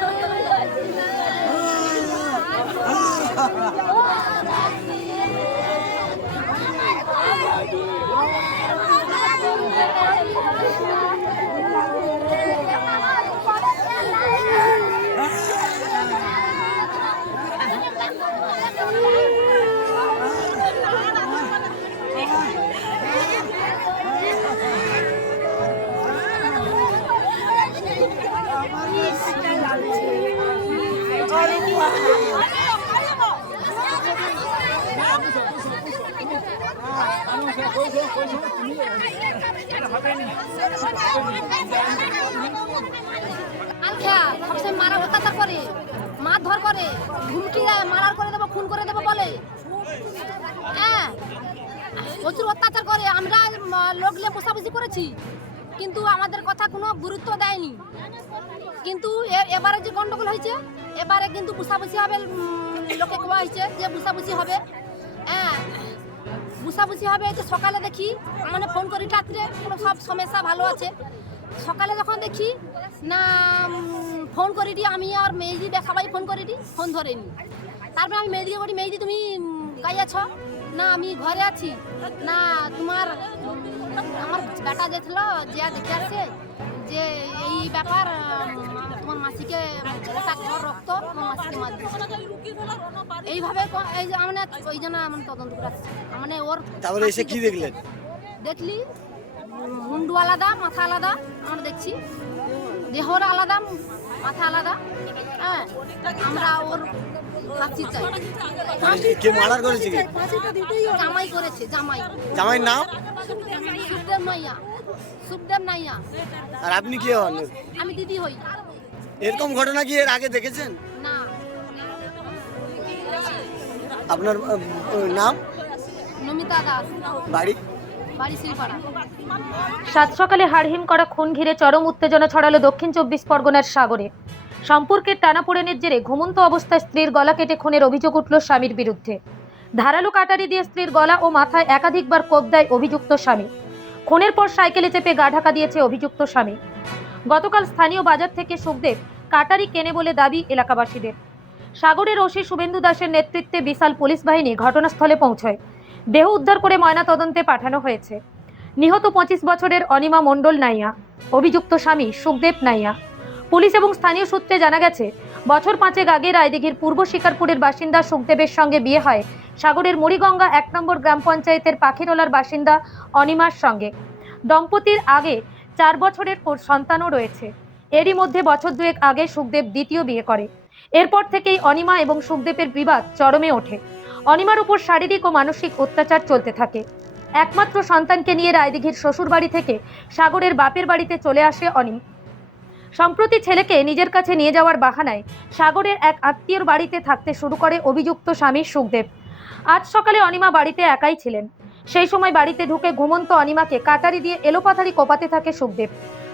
감사합니다. মারা অত্যাচার করে, মারধর করে ধুমকি দেয়, মারার করে দেবো, খুন করে দেবো বলে? হ্যাঁ প্রচুর অত্যাচার করে, আমরা লোক নিয়ে বসাবসি করেছি, কিন্তু আমাদের কথা কোনো গুরুত্ব দেয়নি। কিন্তু এবারে যে গন্ডগোল হয়েছে, এবারে কিন্তু বুসাবুসি হবে লোকে কোয়া হয়েছে যে বুসাবুসি হবে। হ্যাঁ বুসাবুসি হবে যে সকালে দেখি মানে ফোন করি রাত্রে সব সমস্যা ভালো আছে। সকালে যখন দেখি, না ফোন করে দিই আমি আর বে- সবাই ফোন করে দিই ফোন ধরেনি। তারপরে আমি মেহেদিকে বলি, মেহেদি তুমি গাই আছো? না, আমি ঘরে আছি। না, তোমার, আমার বেটা যে ছিল, যে দেখে আসছে যে এই ব্যাপার মাসিকে একটা ঘর রক্ত তোমার মাসিকে মার এইভাবে এই যে মানে ওই জন্য আমার তদন্ত করে আসছে। মানে ওর তারপরে এসে কি দেখলেন? দেখলি মুন্ডু আলাদা মাথা আলাদা আমরা দেখছি। দেহর আলাদা মাথা আলাদা। হ্যাঁ আমরা ওর ফাঁসি চাই। মানে কে মার্ডার করেছে কি? জামাই করেছে জামাই। জামাইয়ের নাম? সুখদেব নাইয়া সুখদেব নাইয়া আর আপনি কে হন? আমি দিদি হই। এরকম ঘটনা কি এর আগে দেখেছেন? আপনার নাম? নমিতা দাস। বাড়ি? বাড়ি সাত সকালে হাড়হিম করা খুন ঘিরে চরম উত্তেজনা ছড়ালো দক্ষিণ চব্বিশ পরগনার সাগরে। সম্পর্কের টানাপোড়েনের জেরে ঘুমন্ত অবস্থায় স্ত্রীর গলা কেটে খুনের অভিযোগ উঠল স্বামীর বিরুদ্ধে। ধারালো কাটারি দিয়ে স্ত্রীর গলা ও মাথায় একাধিকবার কোপ দেয় অভিযুক্ত স্বামী। খুনের পর সাইকেলে চেপে গা ঢাকা দিয়েছে অভিযুক্ত স্বামী। গতকাল স্থানীয় বাজার থেকে সুখদেব কাটারি কেনে বলে দাবি এলাকাবাসীদের। সাগরের ওসি শুভেন্দু দাসের নেতৃত্বে বিশাল পুলিশ বাহিনী ঘটনাস্থলে পৌঁছয়। দেহ উদ্ধার করে ময়নাতদন্তে পাঠানো হয়েছে। নিহত পঁচিশ বছরের অনিমা মণ্ডল নাইয়া, অভিযুক্ত স্বামী সুখদেব নাইয়া। পুলিশ এবং স্থানীয় সূত্রে জানা গেছে, বছর পাঁচেক আগে রায়দিঘির পূর্ব শিকারপুরের বাসিন্দা সুখদেবের সঙ্গে বিয়ে হয় সাগরের মুড়িগঙ্গা এক নম্বর গ্রাম পঞ্চায়েতের পাখিরোলার বাসিন্দা অনিমার সঙ্গে। দম্পতির আগে চার বছরের সন্তানও রয়েছে। এরই মধ্যে বছর দুয়েক আগে সুখদেব দ্বিতীয় বিয়ে করে। এরপর থেকেই অনিমা এবং সুখদেবের বিবাদ চরমে ওঠে। অনিমার উপর শারীরিক ও মানসিক অত্যাচার চলতে থাকে। একমাত্র সন্তানকে নিয়ে রায়দিঘির শ্বশুর বাড়ি থেকে সাগরের বাপের বাড়িতে চলে আসে অনিম। সম্প্রতি ছেলেকে নিজের কাছে নিয়ে যাওয়ার বাহানায় সাগরের এক আত্মীয়র বাড়িতে থাকতে শুরু করে অভিযুক্ত স্বামী সুখদেব। আজ সকালে অনিমা বাড়িতে একাই ছিলেন। সেই সময় বাড়িতে ঢুকে ঘুমন্ত অনিমাকে কাটারি দিয়ে এলোপাথারি কোপাতে থাকে সুখদেব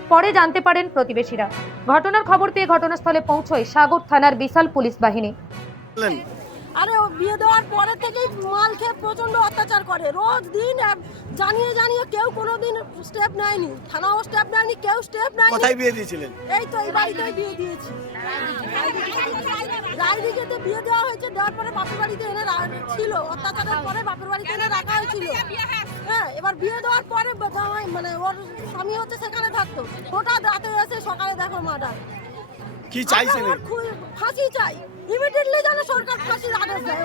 পরে জানতে পারেন প্রতিবেশীরা ঘটনার খবর পেয়ে ঘটনাস্থলে পৌঁছয় সাগর থানার বিশাল পুলিশ বাহিনী আরে ও বিয়ে দেওয়ার পরে থেকেই মাল খেয়ে প্রচণ্ড অত্যাচার করে রোজ দিন এক জানিয়ে জানিয়ে কেউ কোনোদিন স্টেপ নেয়নি থানাও স্টেপ নেয়নি কেউ স্টেপ নেয়নি কোথায় বিয়ে দিয়েছিলেন এই তো এই বাড়িতেই বিয়ে দিয়েছি রায়দিঘিতে বিয়ে দেওয়া হয়েছে দেওয়ার পরে বাপের বাড়িতে এনে ছিল অত্যাচারের পরে বাপের বাড়িতে এনে রাখা হয়েছিল। হ্যাঁ এবার বিয়ে দেওয়ার পরে মানে ওর স্বামী হচ্ছে সেখানে থাকতো। হঠাৎ রাতে এসে সকালে দেখো মার্ডার। কি চাইছিলেন ফাঁসি চাই। ইমিডিয়েটলি যেন সরকার ফাঁসির আদেশ দেয়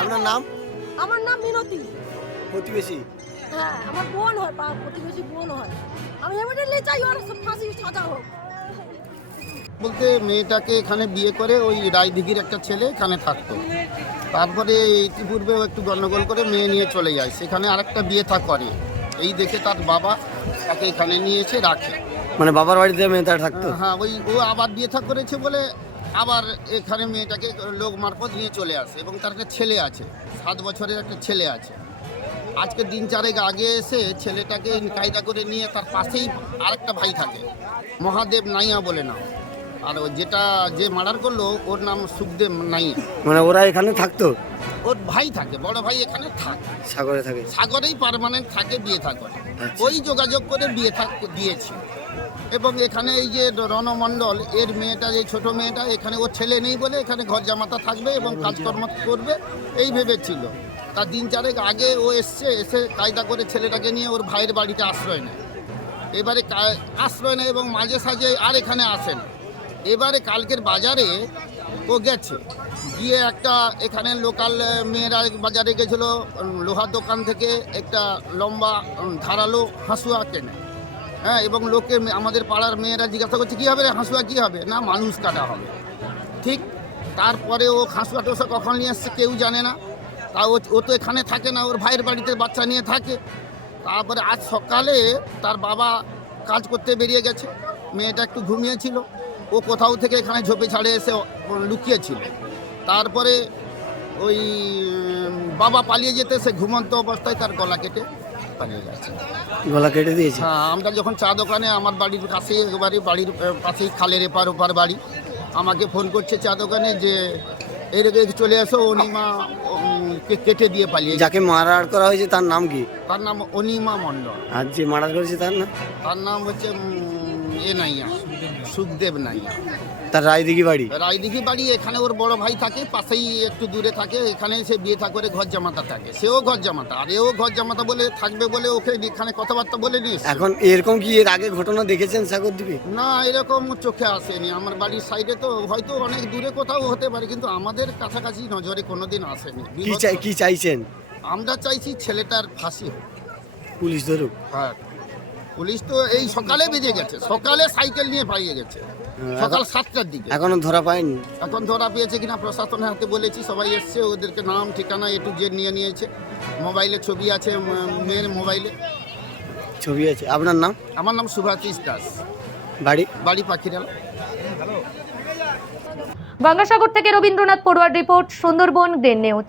আপনার নাম? আমার নাম মিনতি। প্রতিবেশী? হ্যাঁ আমার বোন হয় প্রতিবেশী বোন হয়। আমি ইমিডিয়েটলি চাই ওর ফাঁসি সাজা হোক। বলতে মেয়েটাকে এখানে বিয়ে করে ওই রায়দিঘির একটা ছেলে এখানে থাকতো। তারপরে ইতিপূর্বে একটু গন্ডগোল করে মেয়ে নিয়ে চলে যায়। সেখানে আরেকটা বিয়ে থা করে। এই দেখে তার বাবা তাকে এখানে নিয়ে এসে রাখে। মানে বাবার বাড়িতে মেয়েটা থাকতো? হ্যাঁ ওই ও আবার বিয়ে থা করেছে বলে আবার এখানে মেয়েটাকে লোক মারফত নিয়ে চলে আসে এবং তার একটা ছেলে আছে সাত বছরের একটা ছেলে আছে। আজকে দিন চারেক আগে এসে ছেলেটাকে কায়দা করে নিয়ে তার পাশেই আরেকটা ভাই থাকে। মহাদেব নাইয়া বলে না আর ও যেটা যে মার্ডার করল ওর নাম সুখদেব নাই মানে ওরা এখানে থাকতো? ওর ভাই থাকে বড় ভাই এখানে থাকে। সাগরে থাকে। সাগরেই পারমানেন্ট থাকে বিয়ে থাক। আচ্ছা। ওই যোগাযোগ করে বিয়ে থাক দিয়েছি। এবং এখানে এই যে রণমণ্ডল এর মেয়েটা যে ছোট মেয়েটা এখানে ওর ছেলে নেই বলে এখানে ঘর জামাতা থাকবে এবং কাজকর্ম করবে এই ভেবেছিল। তার দিন চারেক আগে ও এসছে এসে কায়দা করে ছেলেটাকে নিয়ে ওর ভাইয়ের বাড়িতে আশ্রয় নেয়। এবারে আশ্রয় নেয় এবং মাঝে সাঝে আর এখানে আসেন এবারে কালকের বাজারে ও গেছে। গিয়ে একটা এখানে লোকাল মেয়েরা বাজারে গেছিল, লোহার দোকান থেকে একটা লম্বা ধারালো হাঁসুয়া কেনে। হ্যাঁ এবং লোকে আমাদের পাড়ার মেয়েরা জিজ্ঞাসা করছে, কী হবে রে হাঁসুয়া, কী হবে? না, মানুষ কাটা হবে। ঠিক তারপরে ও হাঁসুয়া টোসা কখন নিয়ে আসছে কেউ জানে না। তা ও তো এখানে থাকে না, ওর ভাইয়ের বাড়িতে বাচ্চা নিয়ে থাকে। তারপরে আজ সকালে তার বাবা কাজ করতে বেরিয়ে গেছে। মেয়েটা একটু ঘুমিয়েছিল। ও কোথাও থেকে এখানে ঝোপে ছাড়ে এসে লুকিয়েছিল। তারপরে ওই বাবা পালিয়ে যেতে সে ঘুমন্ত অবস্থায় তার গলা কেটে পালিয়ে গেছে। গলা কেটে দিয়েছে? হ্যাঁ আমরা যখন চা দোকানে আমার বাড়ির কাছেই একেবারে বাড়ির পাশেই খালের এপার ওপার বাড়ি আমাকে ফোন করছে চা দোকানে যে এদিকে চলে আসো অনিমা কে কেটে দিয়ে পালিয়ে যাকে মারার করা হয়েছে তার নাম কি? তার নাম অনিমা মণ্ডল। আর যে মার্ডার করেছে তার নাম? তার নাম হচ্ছে এ নাইয়া সুখদেব নাইয়া তার রায়দিঘি বাড়ি? রায়দিঘি বাড়ি এখানে ওর বড় ভাই থাকে পাশেই একটু দূরে থাকে এখানে সে বিয়ে থা করে ঘর জামাতা থাকে। সেও ঘর জামাতা আর এও ঘর জামাতা বলে থাকবে বলে ওকে এখানে কথাবার্তা বলে নিয়েছে এখন এরকম কি এর আগে ঘটনা দেখেছেন সাগর দ্বীপে না এরকম চোখে আসেনি। আমার বাড়ির সাইডে তো হয়তো অনেক দূরে কোথাও হতে পারে কিন্তু আমাদের কাছাকাছি নজরে কোনোদিন আসেনি। কি চাই কি চাইছেন? আমরা চাইছি ছেলেটার ফাঁসি হোক। পুলিশ ধরুক। হ্যাঁ। পুলিশ তো এই সকালে বেজে গেছে। সকালে সাইকেল নিয়ে পালিয়ে গেছে। সকাল সাতটার দিকে। এখনও ধরা পায়নি? এখন ধরা পেয়েছে কিনা প্রশাসনের হাতে বলেছি সবাই এসছে ওদেরকে নাম ঠিকানা একটু জেড নিয়ে নিয়েছে। মোবাইলে ছবি আছে মেয়ের মোবাইলে। ছবি আছে। আপনার নাম? আমার নাম সুভাষিস দাস। বাড়ি? বাড়ি পাখিরাল। গঙ্গাসাগর থেকে Rabindranath পড়ুয়ার report Sundarban green news.